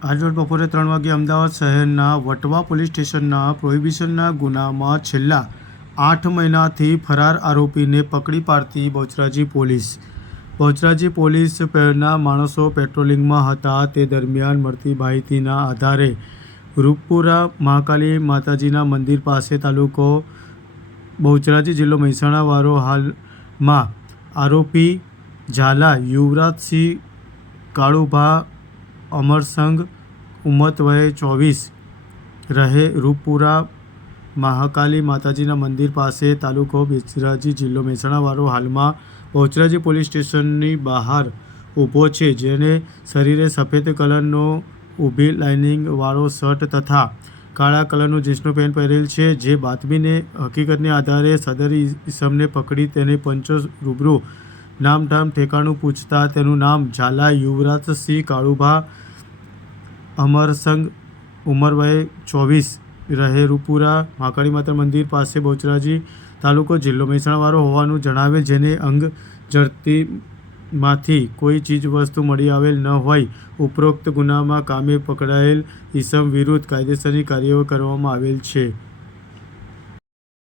આજરોજ બપોરે ત્રણ વાગે અમદાવાદ શહેરના વટવા પોલીસ સ્ટેશનના પ્રોહિબિશનના ગુનામાં છેલ્લા આઠ મહિનાથી ફરાર આરોપીને પકડી પાડતી બહુચરાજી પોલીસ. બહુચરાજી પોલીસ પહેરના માણસો પેટ્રોલિંગમાં હતા. તે દરમિયાન મળતી માહિતીના આધારે રૂપપુરા મહાકાલી માતાજીના મંદિર પાસે તાલુકો બહુચરાજી જિલ્લો મહેસાણાવાળો હાલમાં આરોપી ઝાલા યુવરાજસિંહ કાળુભા અમરસંગ ઉમર વય ચોવીસ. રહે રૂપપુરા મહાકાલી માતાજીના મંદિર પાસે તાલુકો બેચરાજી જિલ્લો મહેસાણાવાળો હાલમાં બહુચરાજી પોલીસ સ્ટેશનની બહાર ઊભો છે, જેને શરીરે સફેદ કલરનો ઊભી લાઇનિંગવાળો શર્ટ તથા કાળા કલરનું જીન્સનું પેન્ટ પહેરેલ છે, જે બાતમીને હકીકતને આધારે સદર ઈસમને પકડી તેને પંચો રૂબરૂ નામઠામ ઠેકાણું પૂછતા તેનું નામ ઝાલા યુવરાજસિંહ કાળુભા અમરસંગ ઉંમરવાય ચોવીસ રહેરુપુરા મહાકાળી માતા મંદિર પાસે બહુચરાજી તાલુકો જિલ્લો મહેસાણાવાળો હોવાનું જણાવેલ, જેને અંગ ઝડતીમાંથી કોઈ ચીજ વસ્તુ મળી આવેલ ન હોય. ઉપરોક્ત ગુનામાં કામે પકડાયેલ ઈસમ વિરુદ્ધ કાયદેસરની કાર્યવાહી કરવામાં આવેલ છે.